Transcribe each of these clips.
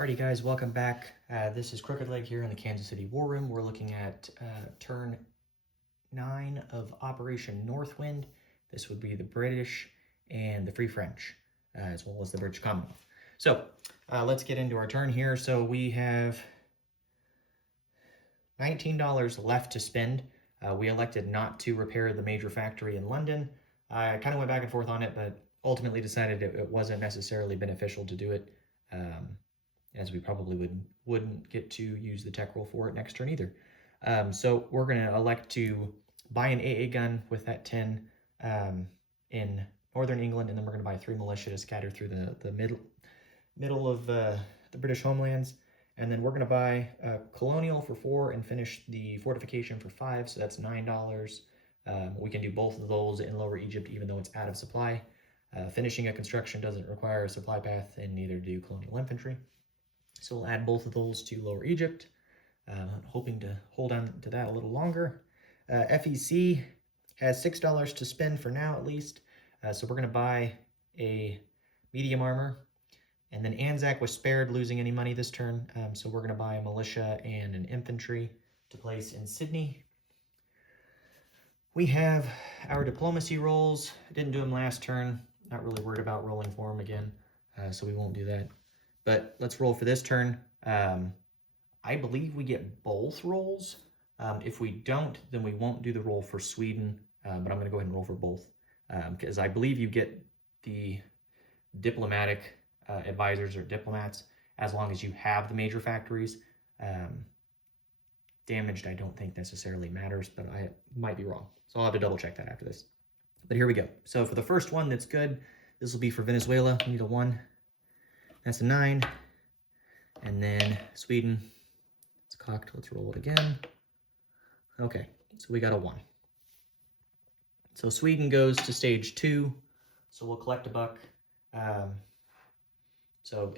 Alrighty guys, welcome back. This is Crooked Leg here in the Kansas City War Room. We're looking at turn 9 of Operation Northwind. This would be the British and the Free French, as well as the British Commonwealth. So let's get into our turn here. So we have $19 left to spend. We elected not to repair the major factory in London. I kind of went back and forth on it, but ultimately decided it wasn't necessarily beneficial to do it. As we probably wouldn't get to use the tech roll for it next turn either. So we're going to elect to buy an AA gun with that 10 in Northern England, and then we're going to buy 3 militia to scatter through the middle of the British homelands. And then we're going to buy a colonial for 4 and finish the fortification for 5, so that's $9. We can do both of those in Lower Egypt even though it's out of supply. Finishing a construction doesn't require a supply path, and neither do colonial infantry. So we'll add both of those to Lower Egypt, hoping to hold on to that a little longer. FEC has $6 to spend for now at least, so we're going to buy a medium armor. And then ANZAC was spared losing any money this turn, so we're going to buy a militia and an infantry to place in Sydney. We have our diplomacy rolls. I didn't do them last turn. Not really worried about rolling for them again, so we won't do that. But let's roll for this turn. I believe we get both rolls. If we don't, then we won't do the roll for Sweden, but I'm going to go ahead and roll for both. Because I believe you get the diplomatic advisors or diplomats as long as you have the major factories. Damaged, I don't think necessarily matters, but I might be wrong. So I'll have to double check that after this. But here we go. So for the first one that's good, this will be for Venezuela. We need a 1. That's a 9. And then Sweden, it's cocked. Let's roll it again. Okay, so we got a 1. So Sweden goes to stage 2. So we'll collect a buck. So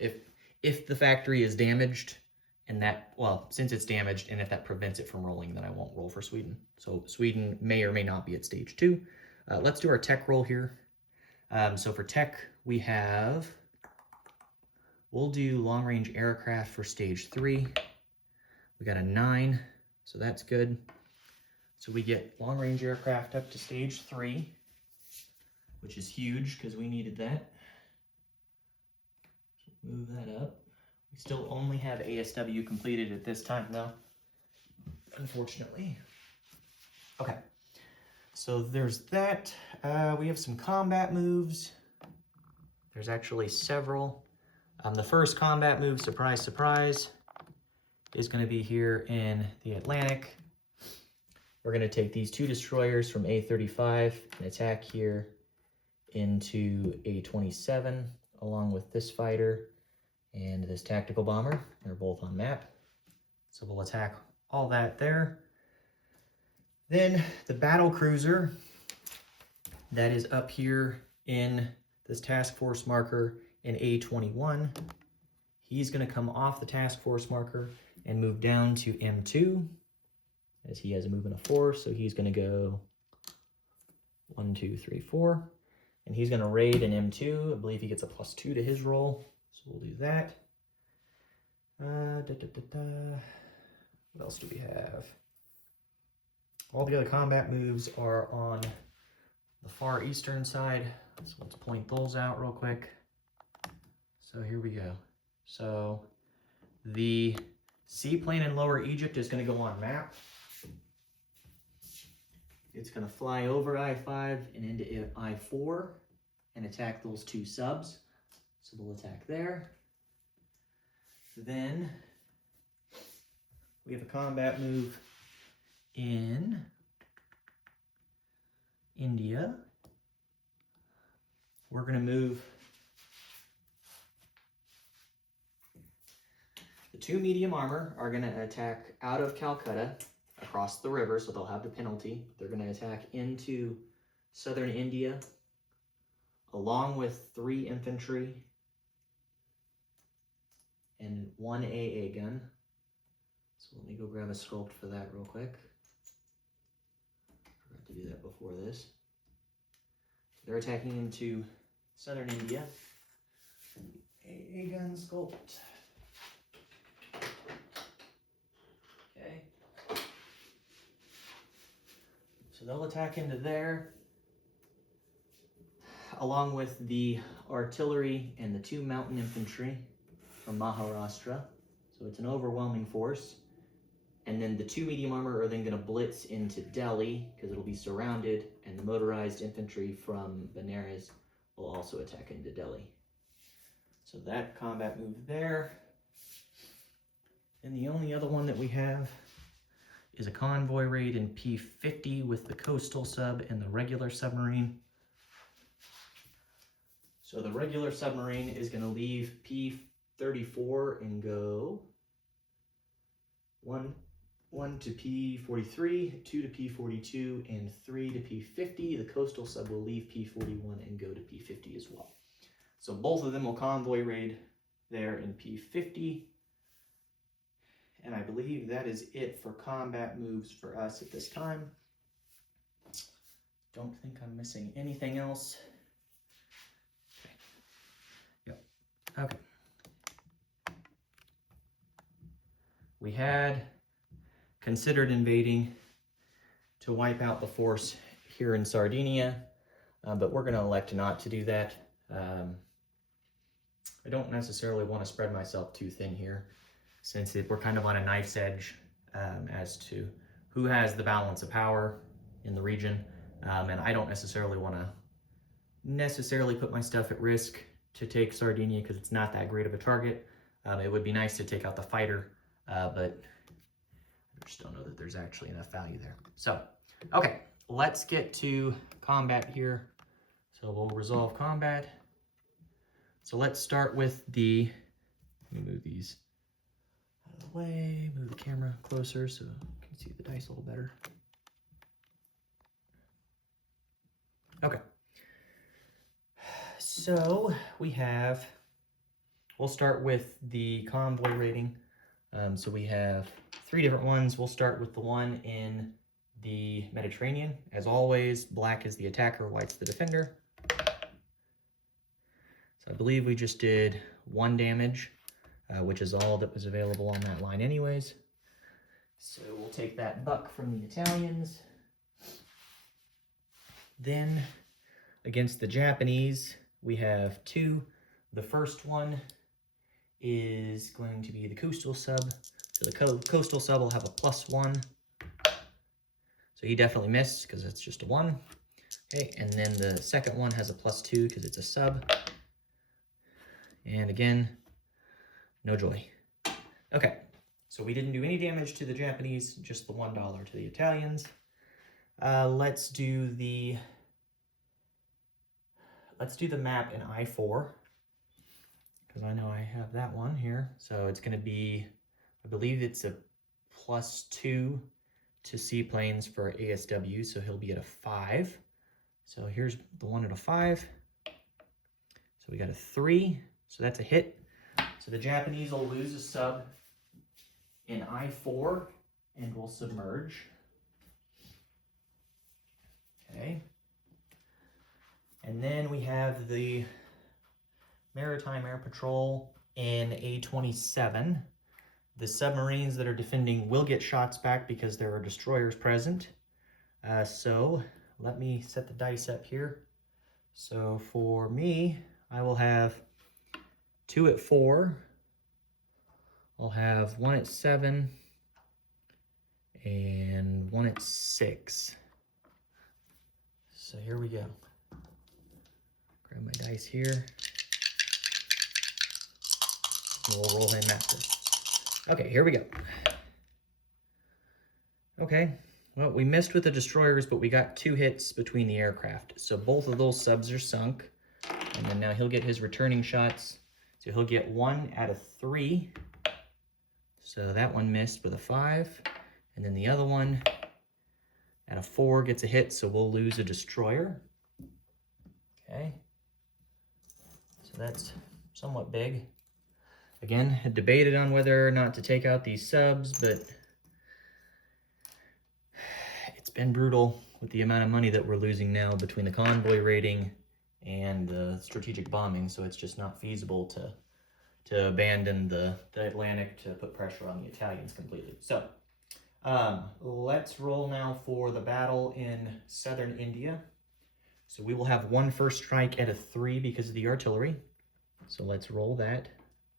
if the factory is damaged, and that, well, since it's damaged, and if that prevents it from rolling, then I won't roll for Sweden. So Sweden may or may not be at stage 2. Let's do our tech roll here. So for tech, we'll do long-range aircraft for stage 3. We got a 9, so that's good. So we get long-range aircraft up to stage 3, which is huge because we needed that. So move that up. We still only have ASW completed at this time, though, unfortunately. Okay, so there's that. We have some combat moves. There's actually several. The first combat move, surprise, surprise, is going to be here in the Atlantic. We're going to take these 2 destroyers from A35 and attack here into A27, along with this fighter and this tactical bomber. They're both on map. So we'll attack all that there. Then the battle cruiser that is up here in this task force marker in A21, he's going to come off the task force marker and move down to M2, as he has a movement of 4, so he's going to go 1, 2, 3, 4, and he's going to raid in M2. I believe he gets a +2 to his roll, so we'll do that. What else do we have? All the other combat moves are on the far eastern side, so let's point those out real quick. So here we go. So the seaplane in Lower Egypt is going to go on map. It's going to fly over I-5 and into I-4 and attack those 2 subs. So we'll attack there. Then we have a combat move in India. We're going to move the 2 medium armor are going to attack out of Calcutta across the river, so they'll have the penalty. They're going to attack into southern India along with 3 infantry and 1 AA gun. So let me go grab a sculpt for that real quick. Forgot to do that before this. They're attacking into southern India. AA gun sculpt. So they'll attack into there, along with the artillery and the 2 mountain infantry from Maharashtra. So it's an overwhelming force. And then the 2 medium armor are then going to blitz into Delhi because it'll be surrounded, and the motorized infantry from Benares will also attack into Delhi. So that combat move there. And the only other one that we have is a convoy raid in P50 with the coastal sub and the regular submarine. So the regular submarine is going to leave P34 and go 1 to P43, 2 to P42, and 3 to P50. The coastal sub will leave P41 and go to P50 as well. So both of them will convoy raid there in P50. And I believe that is it for combat moves for us at this time. Don't think I'm missing anything else. Okay. Yep. Okay. We had considered invading to wipe out the force here in Sardinia, but we're going to elect not to do that. I don't necessarily want to spread myself too thin here, since we're kind of on a knife's edge as to who has the balance of power in the region, and I don't necessarily want to put my stuff at risk to take Sardinia because it's not that great of a target. It would be nice to take out the fighter, but I just don't know that there's actually enough value there. So, okay, let's get to combat here. So we'll resolve combat. So let's start with the, let me move these out of the way, move the camera closer so you can see the dice a little better. Okay. So we'll start with the convoy rating. So we have 3 different ones. We'll start with the one in the Mediterranean. As always, black is the attacker, white's the defender. So I believe we just did 1 damage, which is all that was available on that line anyways. So we'll take that buck from the Italians. Then against the Japanese, we have 2. The first one is going to be the coastal sub. So the coastal sub will have a +1. So he definitely missed because it's just a 1. Okay, and then the second one has a +2 because it's a sub. And again, no joy. Okay, so we didn't do any damage to the Japanese, just the $1 to the Italians. Let's do the map in I4, because I know I have that one here. So it's going to be, I believe it's a +2 to seaplanes for ASW, so he'll be at a 5. So here's the one at a 5. So we got a 3, so that's a hit. So the Japanese will lose a sub in I4 and will submerge. Okay. And then we have the Maritime Air Patrol in A27. The submarines that are defending will get shots back because there are destroyers present. So let me set the dice up here. So for me, I will have 2 at 4. I'll have 1 at 7 and 1 at 6. So here we go. Grab my dice here. And we'll roll him after. Okay, here we go. Okay, well, we missed with the destroyers, but we got 2 hits between the aircraft. So both of those subs are sunk. And then now he'll get his returning shots. So he'll get 1 out of 3. So that one missed with a 5. And then the other one out of 4 gets a hit, so we'll lose a destroyer. Okay. So that's somewhat big. Again, had debated on whether or not to take out these subs, but it's been brutal with the amount of money that we're losing now between the convoy raiding and the strategic bombing, so it's just not feasible to abandon the Atlantic to put pressure on the Italians completely. So Let's roll now for the battle in southern India. So we will have one first strike at a 3 because of the artillery. So let's roll that.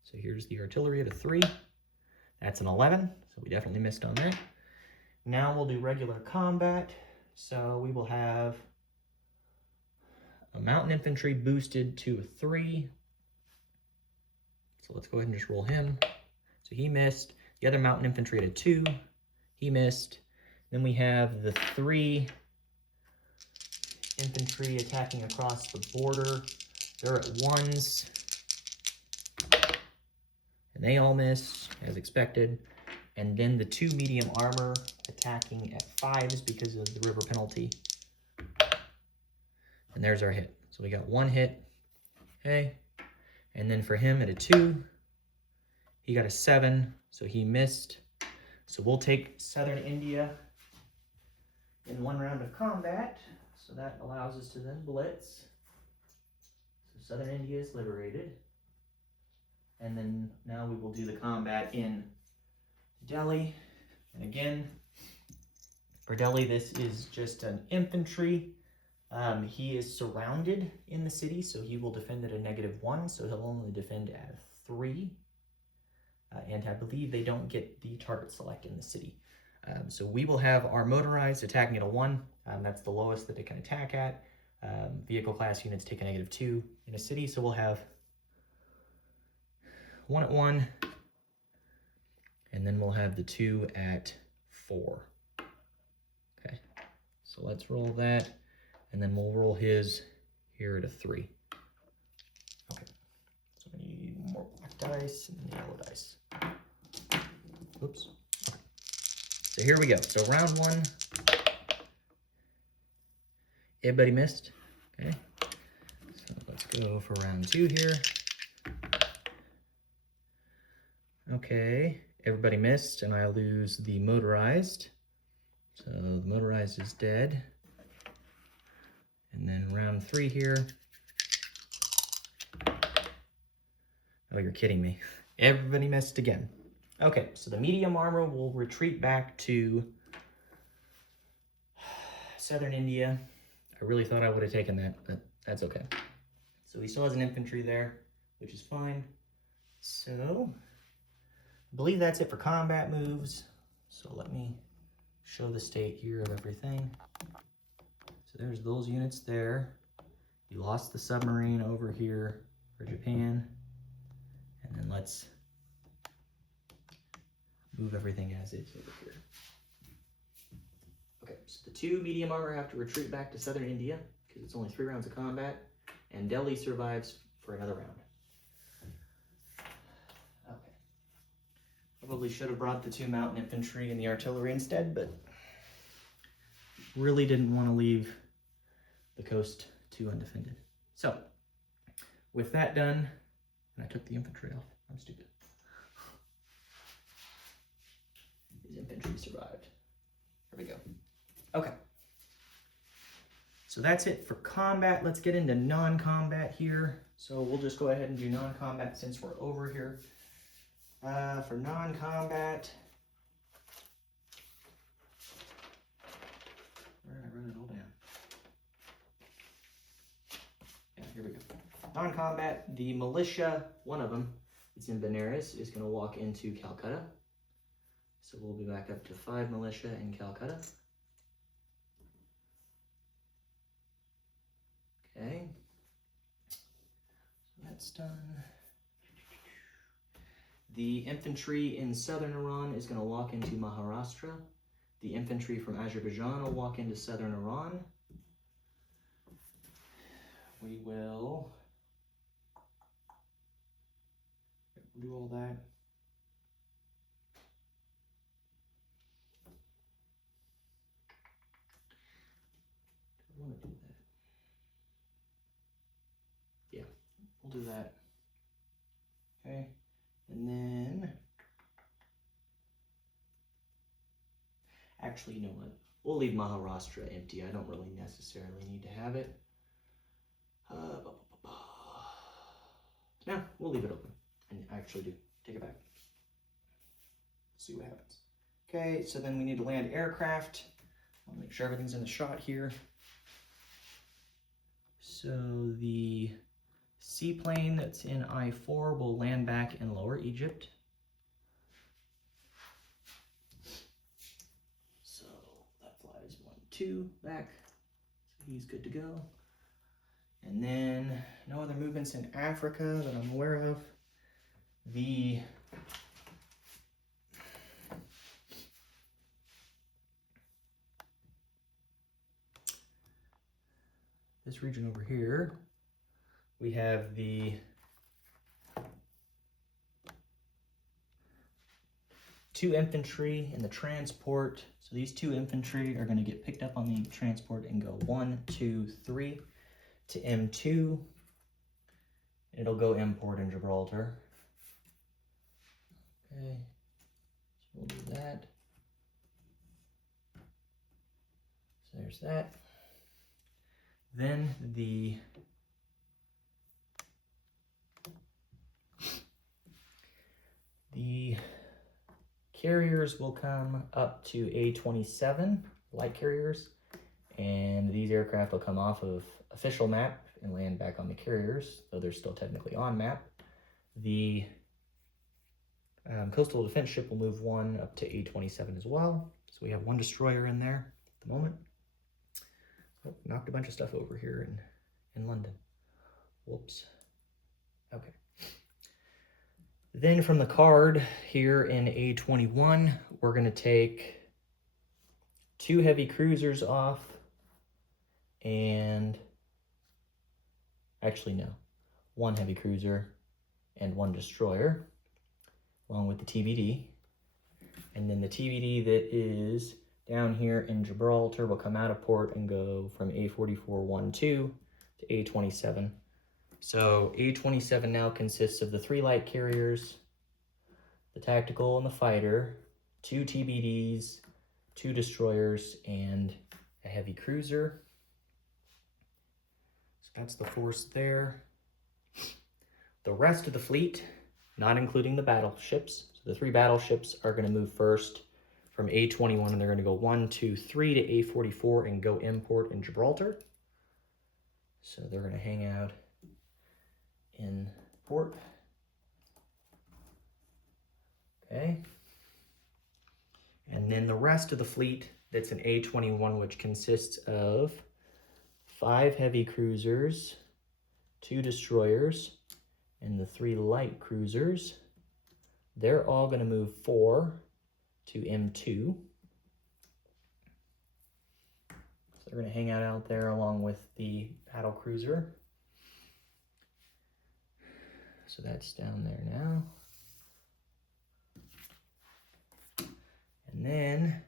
So here's the artillery at a 3. That's an 11, so we definitely missed on that. Now we'll do regular combat. So we will have a mountain infantry boosted to a 3. So let's go ahead and just roll him. So he missed. The other mountain infantry at a 2. He missed. Then we have the 3 infantry attacking across the border. They're at 1s. And they all missed, as expected. And then the 2 medium armor attacking at 5s because of the river penalty. And there's our hit. So we got 1 hit. Okay. And then for him at a 2, he got a 7, so he missed. So we'll take southern India in 1 round of combat. So that allows us to then blitz. So southern India is liberated. And then now we will do the combat in Delhi. And again, for Delhi, this is just an infantry. He is surrounded in the city, so he will defend at a -1, so he'll only defend at a 3. And I believe they don't get the target select in the city. So we will have our motorized attacking at a 1. That's the lowest that it can attack at. Vehicle class units take a -2 in a city, so we'll have 1 at 1. And then we'll have the 2 at 4. Okay, so let's roll that. And then we'll roll his here at a 3. Okay, so we need more black dice and yellow dice. Oops. Okay. So here we go. So round 1. Everybody missed. Okay. So let's go for round 2 here. Okay. Everybody missed, and I lose the motorized. So the motorized is dead. And then round 3 here. Oh, you're kidding me. Everybody missed again. Okay, so the medium armor will retreat back to southern India. I really thought I would have taken that, but that's okay. So he still has an infantry there, which is fine. So I believe that's it for combat moves. So let me show the state here of everything. So there's those units there. You lost the submarine over here for Japan. And then let's move everything as is over here. Okay, so the 2 medium armor have to retreat back to southern India because it's only 3 rounds of combat, and Delhi survives for another round. Okay. Probably should have brought the 2 mountain infantry and the artillery instead, but really didn't want to leave the coast too undefended. So, with that done, and I took the infantry off. I'm stupid. His infantry survived. There we go. Okay. So that's it for combat. Let's get into non-combat here. So we'll just go ahead and do non-combat since we're over here. For non-combat, where did I run it all down? Yeah, here we go. Non-combat, the militia, one of them, it's in Benares, is going to walk into Calcutta. So we'll be back up to 5 militia in Calcutta. Okay. So that's done. The infantry in southern Iran is going to walk into Maharashtra. The infantry from Azerbaijan will walk into southern Iran. We will do all that. I want to do that. Yeah, we'll do that. Okay, and then actually, you know what? We'll leave Maharashtra empty. I don't really necessarily need to have it. No, we'll leave it open and actually do. Take it back. See what happens. Okay, so then we need to land aircraft. I'll make sure everything's in the shot here. So the seaplane that's in I-4 will land back in Lower Egypt. So that flies 1, 2 back. So he's good to go. And then no other movements in Africa that I'm aware of. This region over here, we have the two infantry and the transport. So these two infantry are going to get picked up on the transport and go 1, 2, 3 to M2. It'll go import in Gibraltar. Okay, so we'll do that. So there's that. Then the carriers will come up to A27, light carriers, and these aircraft will come off of official map and land back on the carriers, though they're still technically on map. The coastal defense ship will move 1 up to A27 as well. So we have 1 destroyer in there at the moment. Oh, knocked a bunch of stuff over here in London. Whoops. Okay. Then from the card here in A21, we're going to take 2 heavy cruisers off and actually no, 1 heavy cruiser and 1 destroyer along with the TBD. And then the TBD that is down here in Gibraltar will come out of port and go from A4412 to A27. So A27 now consists of the 3 light carriers, the tactical and the fighter, 2 TBDs, 2 destroyers, and a heavy cruiser. So that's the force there. The rest of the fleet, not including the battleships, so the 3 battleships are going to move first from A21, and they're going to go 1, 2, 3 to A44 and go import in Gibraltar. So they're going to hang out in port. Okay. And then the rest of the fleet that's in A21, which consists of 5 heavy cruisers, 2 destroyers, and the 3 light cruisers, they're all going to move 4 to M2. So they're going to hang out there along with the battle cruiser. So that's down there now. And then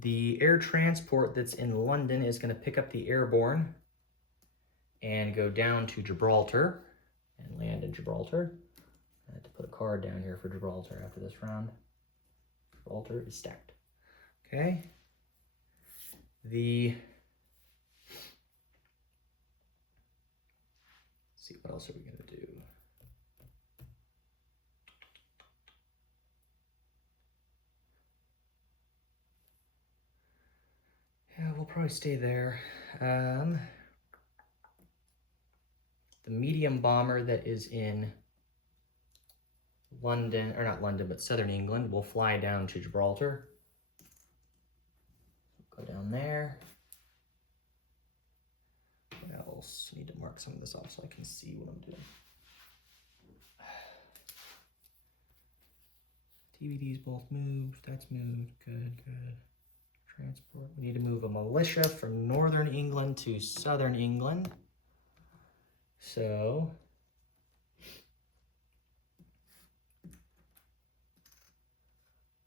the air transport that's in London is going to pick up the airborne and go down to Gibraltar and land in Gibraltar. I had to put a card down here for Gibraltar after this round. Gibraltar is stacked. Okay. Let's see, what else are we going to do? Yeah, we'll probably stay there. The medium bomber that is in London, or not London, but southern England, will fly down to Gibraltar. Go down there. What else? I need to mark some of this off so I can see what I'm doing. TVD's both moved. That's moved. Good, good. Transport. We need to move a militia from northern England to southern England. So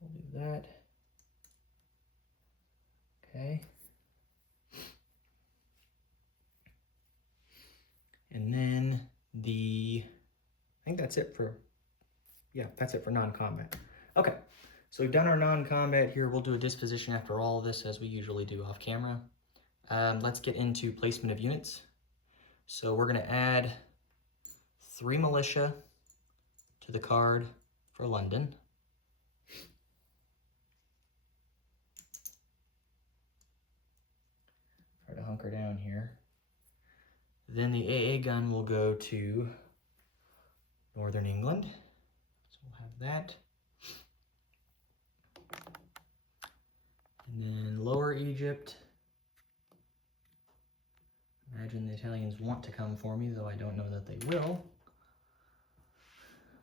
we'll do that. Okay. And then I think that's it for, that's it for non-combat. Okay, so we've done our non-combat here. We'll do a disposition after all of this, as we usually do off camera. Let's get into placement of units. So we're gonna add 3 militia to the card for London. Try to hunker down here. Then the AA gun will go to Northern England. So we'll have that. And then Lower Egypt. Imagine the Italians want to come for me, though I don't know that they will.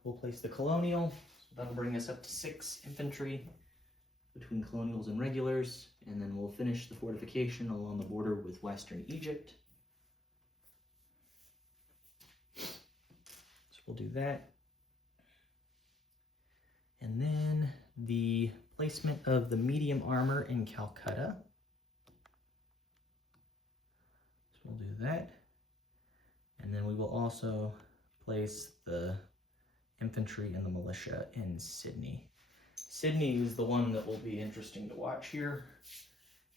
We'll place the Colonial. So that'll bring us up to 6 infantry between Colonials and regulars. And then we'll finish the fortification along the border with Western Egypt. So we'll do that. And then the placement of the medium armor in Calcutta. So we'll do that. And then we will also place the infantry and the militia in Sydney. Sydney is the one that will be interesting to watch here.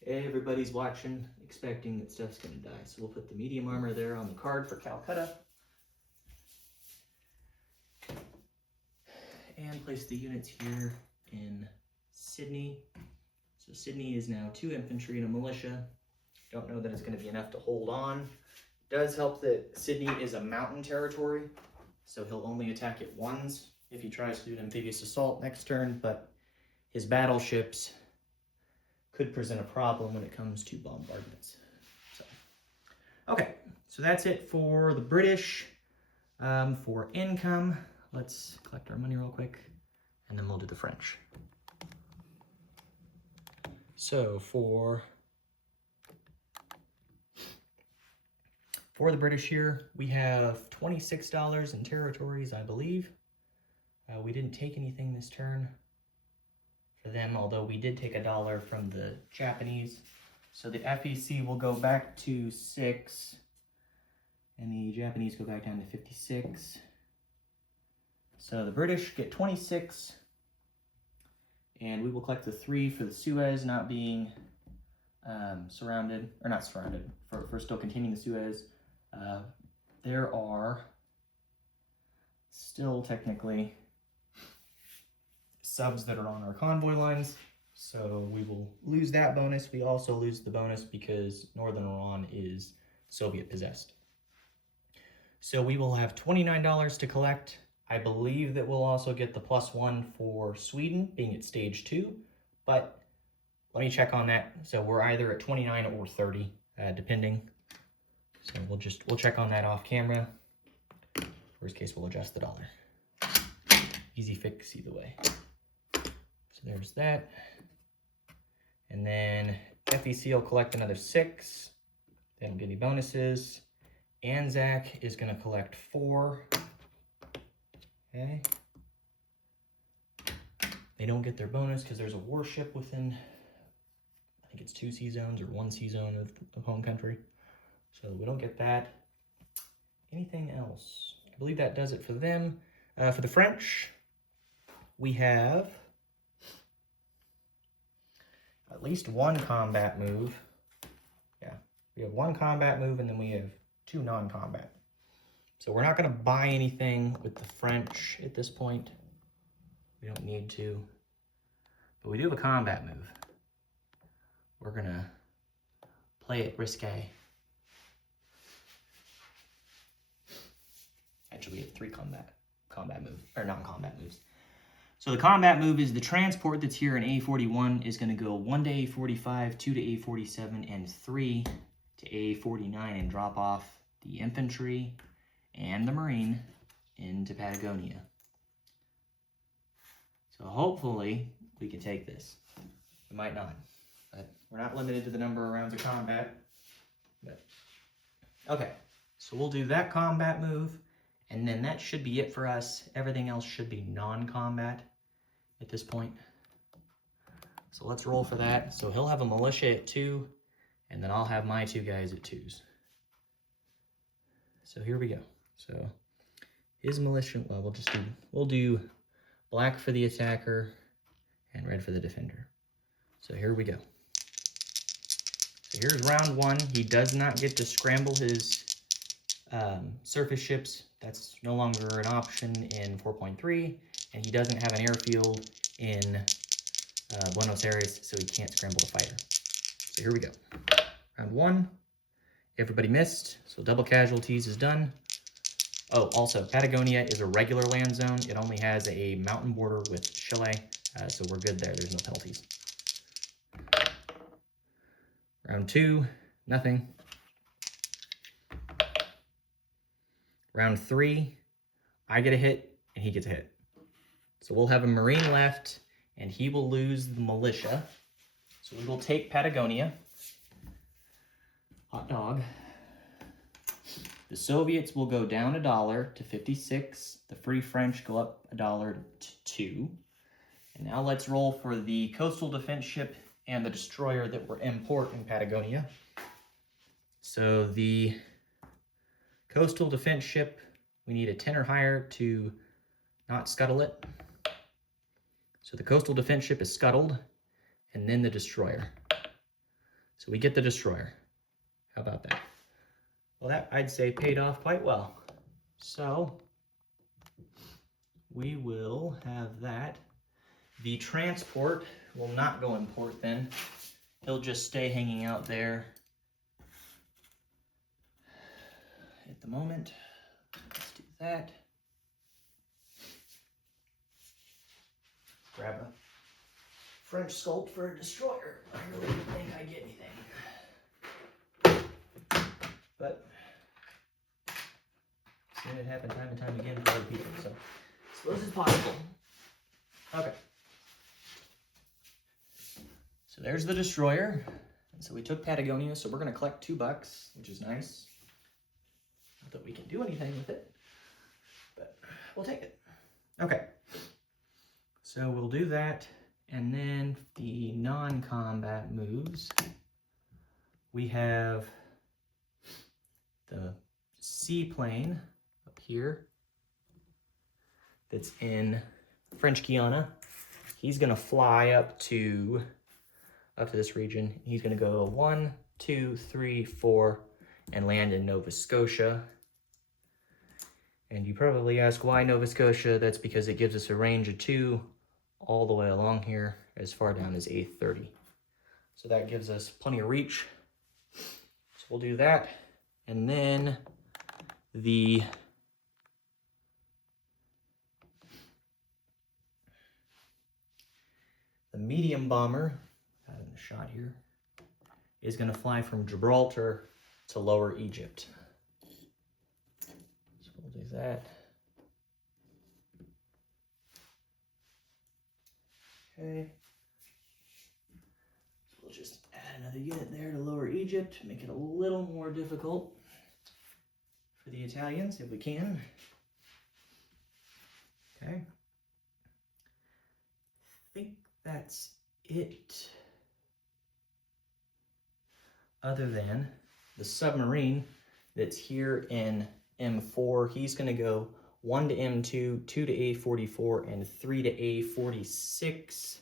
Everybody's watching, expecting that stuff's going to die. So we'll put the medium armor there on the card for Calcutta. And place the units here in Sydney. So Sydney is now 2 infantry and a militia. Don't know that it's going to be enough to hold on. It does help that Sydney is a mountain territory, so he'll only attack it once if he tries to do an amphibious assault next turn, but his battleships could present a problem when it comes to bombardments. So, okay, so that's it for the British. For income, let's collect our money real quick, and then we'll do the French. So for the British here, we have $26 in territories, I believe. We didn't take anything this turn for them, although we did take $1 from the Japanese. So the FEC will go back to 6, and the Japanese go back down to 56. So the British get 26, and we will collect the 3 for the Suez not being surrounded, or not surrounded, for still containing the Suez. There are still technically subs that are on our convoy lines, so we will lose that bonus. We also lose the bonus because Northern Iran is Soviet possessed. So we will have $29 to collect. I believe that we'll also get the +1 for Sweden, being at stage 2, but let me check on that. So we're either at 29 or 30, depending. So we'll check on that off camera. Worst case, we'll adjust the dollar. Easy fix either way. So there's that. And then FEC will collect another 6. They don't get any bonuses. ANZAC is going to collect 4. Okay. They don't get their bonus because there's a warship within, I think it's 2 sea zones or 1 sea zone of home country. So we don't get that. Anything else? I believe that does it for them. For the French, we have at least 1 combat move. Yeah, we have 1 combat move, and then we have 2 non-combat. So we're not going to buy anything with the French at this point. We don't need to. But we do have a combat move. We're going to play it risque. Actually, we have 3 combat moves, or non-combat moves. So the combat move is the transport that's here in A41 is going to go 1 to A45, 2 to A47, and 3 to A49 and drop off the infantry and the marine into Patagonia. So hopefully we can take this. We might not, but we're not limited to the number of rounds of combat. But okay, so we'll do that combat move. And then that should be it for us. Everything else should be non-combat at this point. So let's roll for that. So he'll have a militia at 2, and then I'll have my 2 guys at 2s. So here we go. So his militia, well, we'll do black for the attacker and red for the defender. So here we go. So here's round 1. He does not get to scramble his surface ships. That's no longer an option in 4.3. and he doesn't have an airfield in Buenos Aires, so he can't scramble the fighter. So here we go. Round 1. Everybody missed, so double casualties is done. Oh, also, Patagonia is a regular land zone. It only has a mountain border with Chile, so we're good there. There's no penalties. Round 2, nothing. Round 3, I get a hit, and he gets a hit. So we'll have a Marine left, and he will lose the militia. So we will take Patagonia. Hot dog. The Soviets will go down $1 to 56. The Free French go up $1 to 2. And now let's roll for the coastal defense ship and the destroyer that were in port in Patagonia. So the coastal defense ship, we need a 10 or higher to not scuttle it. So the coastal defense ship is scuttled, and then the destroyer. So we get the destroyer. How about that? Well, that, I'd say, paid off quite well. So we will have that. The transport will not go in port then. He'll just stay hanging out there at the moment. Let's do that. Grab a French sculpt for a destroyer. I really didn't think I'd get anything. But I've seen it happen time and time again for other people, so I suppose it's possible. Okay. So there's the destroyer. And so we took Patagonia, so we're going to collect $2, which is nice. Not that we can do anything with it, but we'll take it. Okay. So we'll do that, and then the non-combat moves. We have the seaplane up here that's in French Guiana. He's gonna fly up to this region. He's gonna go 1, 2, 3, 4, and land in Nova Scotia. And you probably ask why Nova Scotia. That's because it gives us a range of 2 all the way along here, as far down as A30. So that gives us plenty of reach. So we'll do that. And then the medium bomber, having a shot here, is going to fly from Gibraltar to Lower Egypt. So we'll do that. Okay. So we'll just add another unit there to Lower Egypt, make it a little more difficult for the Italians if we can. Okay. I think that's it. Other than the submarine that's here in M4, he's going to go 1 to M2, 2 to A44, and 3 to A46.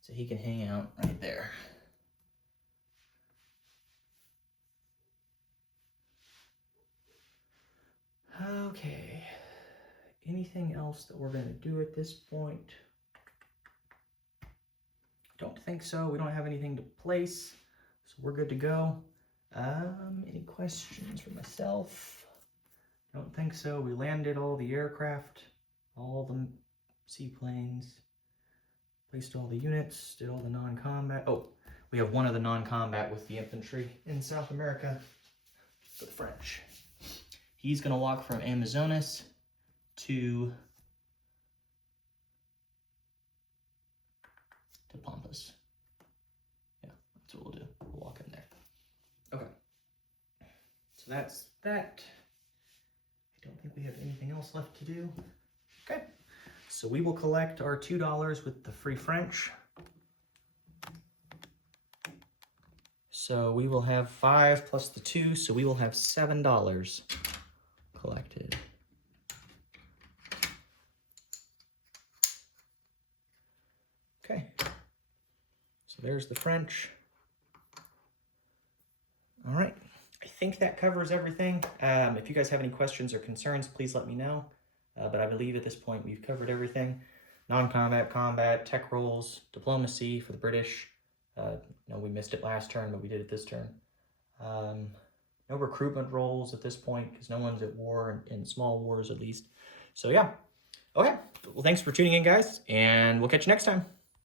So he can hang out right there. Okay. Anything else that we're going to do at this point? Don't think so. We don't have anything to place, so we're good to go. Any questions for myself? Don't think so. We landed all the aircraft, all the seaplanes, placed all the units, did all the non-combat. Oh, we have one of the non-combat with the infantry in South America for the French. He's going to walk from Amazonas to Pampas. Yeah, that's what we'll do. We'll walk in there. Okay. So that's that. I don't think we have anything else left to do. Okay. So we will collect our $2 with the Free French. So we will have 5 plus the 2, so we will have $7 collected. Okay. So there's the French. All right. I think that covers everything. If you guys have any questions or concerns, please let me know. But I believe at this point we've covered everything. Non-combat, combat, tech roles, diplomacy for the British. No, we missed it last turn, but we did it this turn. No recruitment roles at this point because no one's at war, in small wars at least. So yeah. Okay. Well, thanks for tuning in, guys, and we'll catch you next time.